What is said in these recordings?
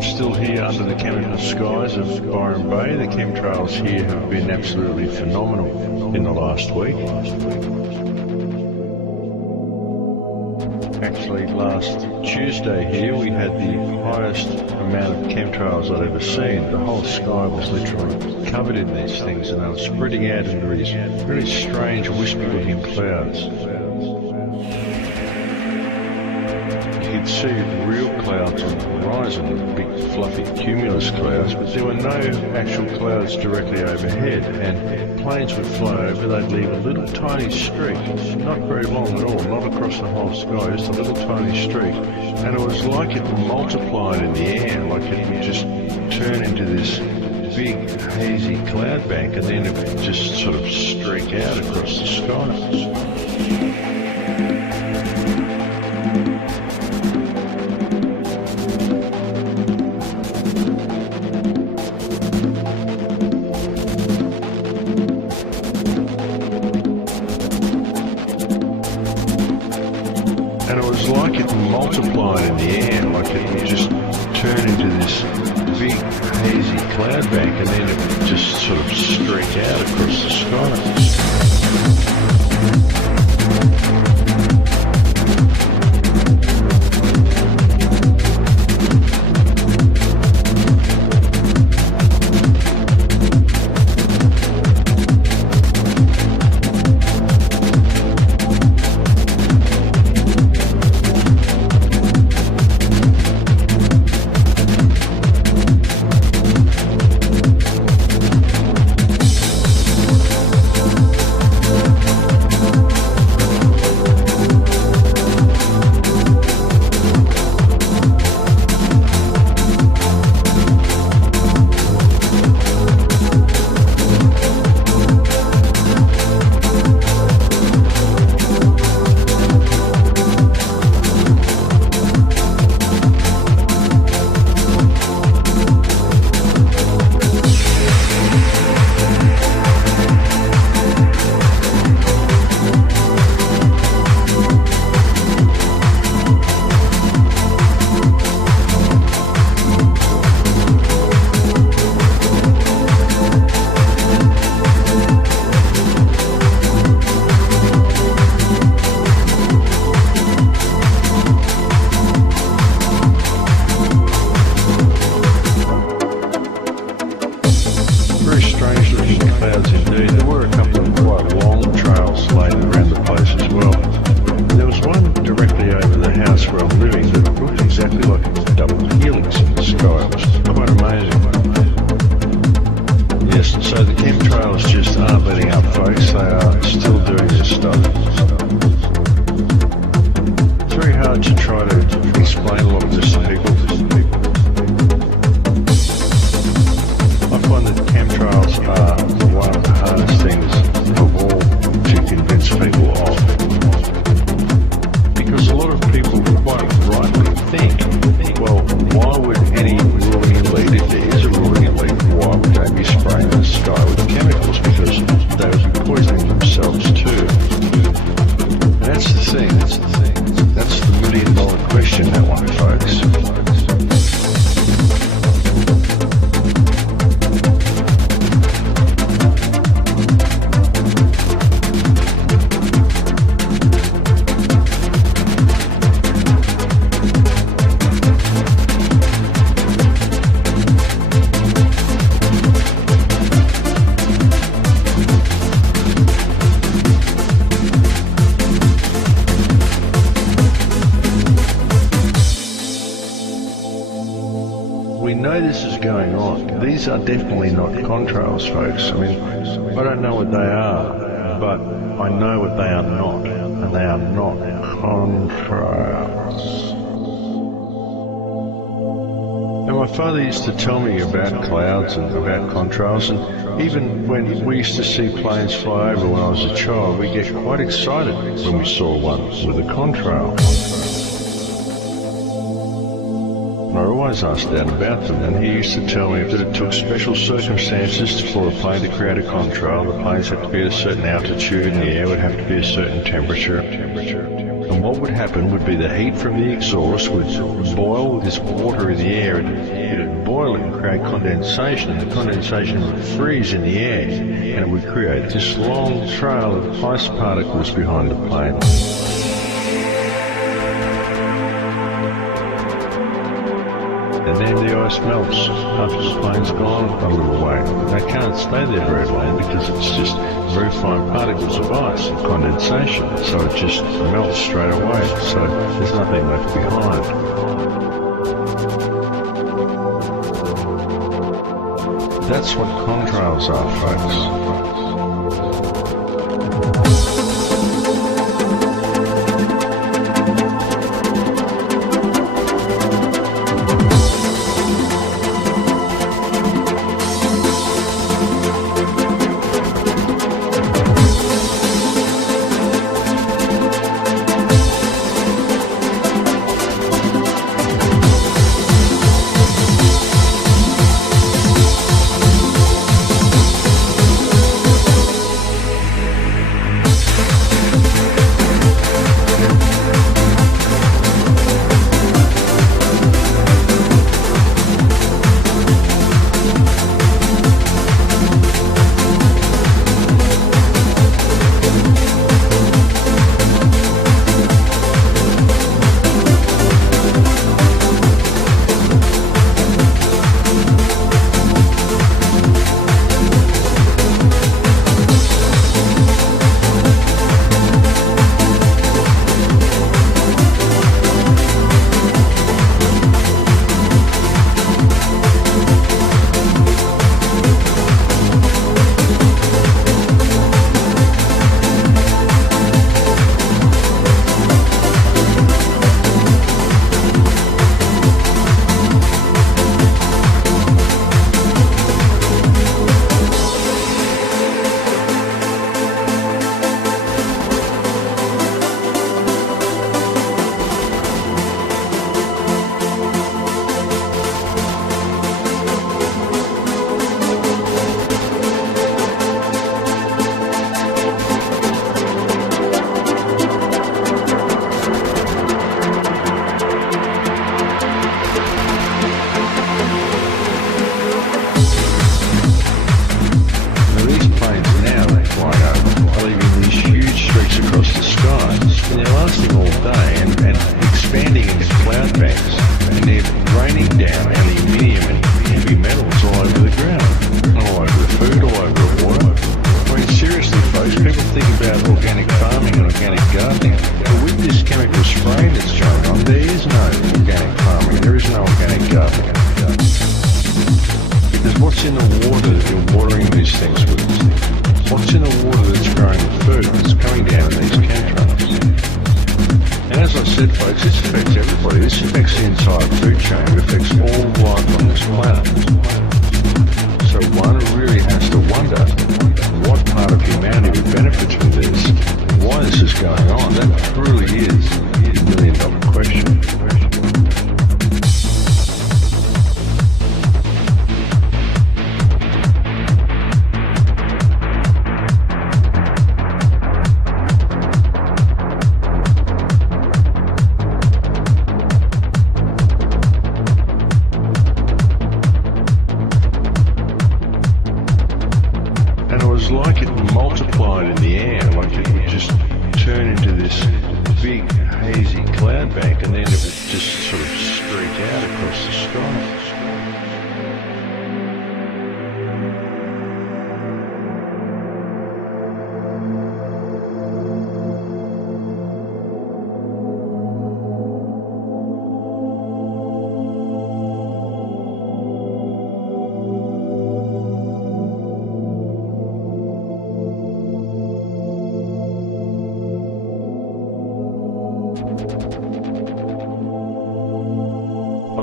I'm still here under the chemical skies of Byron Bay. The chemtrails here have been absolutely phenomenal in the last week. Actually, last Tuesday here we had the highest amount of chemtrails I'd ever seen. The whole sky was literally covered in these things, and they were spreading out into these very strange wispy-looking clouds. You could see real clouds on the horizon, big fluffy cumulus clouds, but there were no actual clouds directly overhead, and planes would fly over, they'd leave a little tiny streak, not very long at all, not across the whole sky, just a little tiny streak, and it was like it multiplied in the air, like it would just turn into this big hazy cloud bank, and then it would just sort of streak out across the sky. Like it multiplied in the air, like it would just turn into this big hazy cloud bank, and then it would just sort of streak out across the sky. These are definitely not contrails, folks. I mean, I don't know what they are, but I know what they are not, and they are not contrails. Now, my father used to tell me about clouds and about contrails, and even when we used to see planes fly over when I was a child, we get quite excited when we saw one with a contrail. I always asked Dad about them, and he used to tell me that it took special circumstances for a plane to create a contrail. The planes had to be at a certain altitude, and the air would have to be a certain temperature. And what would happen would be the heat from the exhaust would boil with this water in the air, and it would boil and create condensation, and the condensation would freeze in the air, and it would create this long trail of ice particles behind the plane. And then the ice melts after the plane's gone a little way. They can't stay there very long because it's just very fine particles of ice and condensation, so it just melts straight away, so there's nothing left behind. That's what contrails are, folks.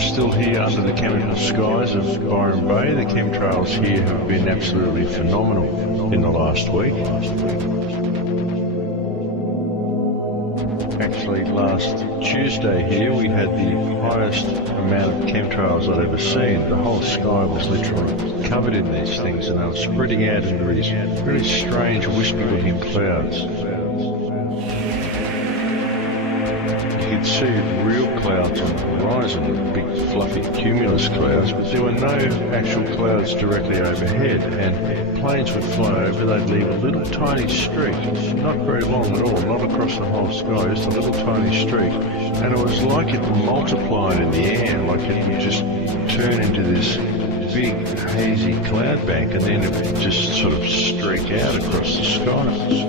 Still here under the chemical skies of Byron Bay. The chemtrails here have been absolutely phenomenal in the last week. Actually, last Tuesday here we had the highest amount of chemtrails I'd ever seen. The whole sky was literally covered in these things, and they were spreading out into these really strange wispy looking clouds. could see real clouds on the horizon, big fluffy cumulus clouds, but there were no actual clouds directly overhead, and planes would fly over, they'd leave a little tiny streak, not very long at all, not across the whole sky, just a little tiny streak, and it was like it multiplied in the air, like it would just turn into this big hazy cloud bank, and then it would just sort of streak out across the sky.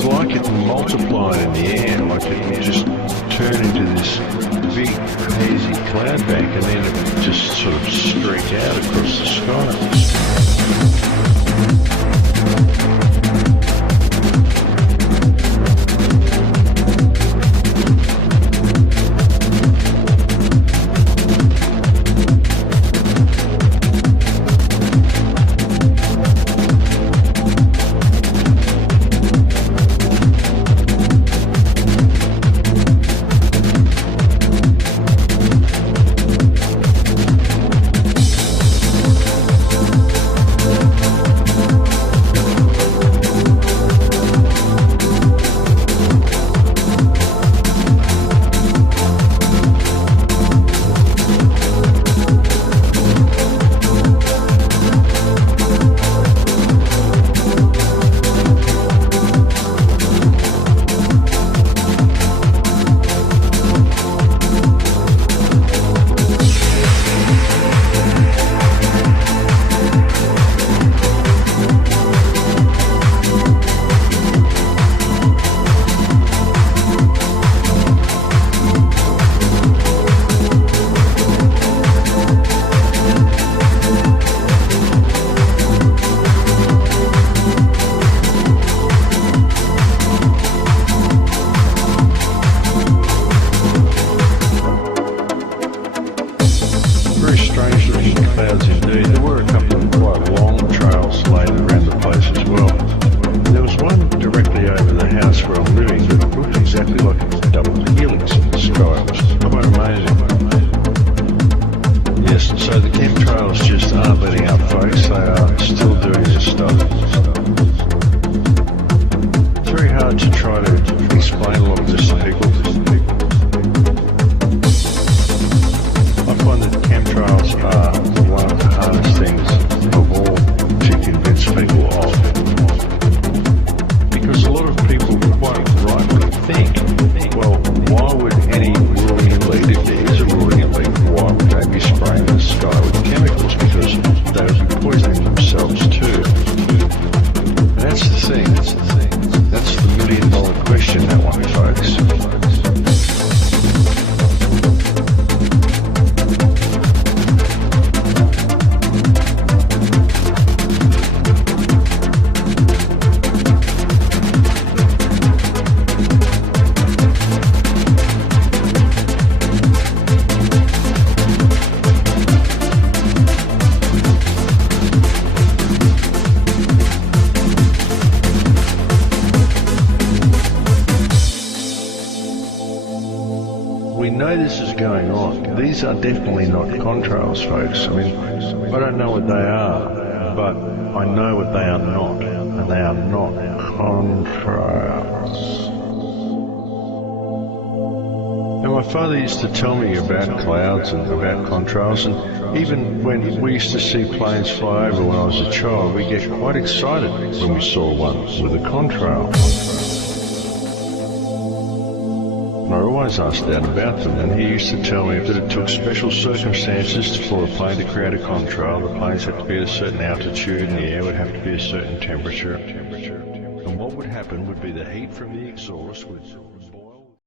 Like it multiplied in the air, like it would just turn into this big hazy cloud bank, and then it would just sort of streak out across the sky. These are definitely not contrails, folks. I mean, I don't know what they are, but I know what they are not, and they are not contrails. And my father used to tell me about clouds and about contrails, and even when we used to see planes fly over when I was a child, we get quite excited when we saw one with a contrail. And I always asked Dad about them, and he used to tell me that it took special circumstances for a plane to create a contrail. The planes had to be at a certain altitude, and the air would have to be a certain temperature. And what would happen would be the heat from the exhaust would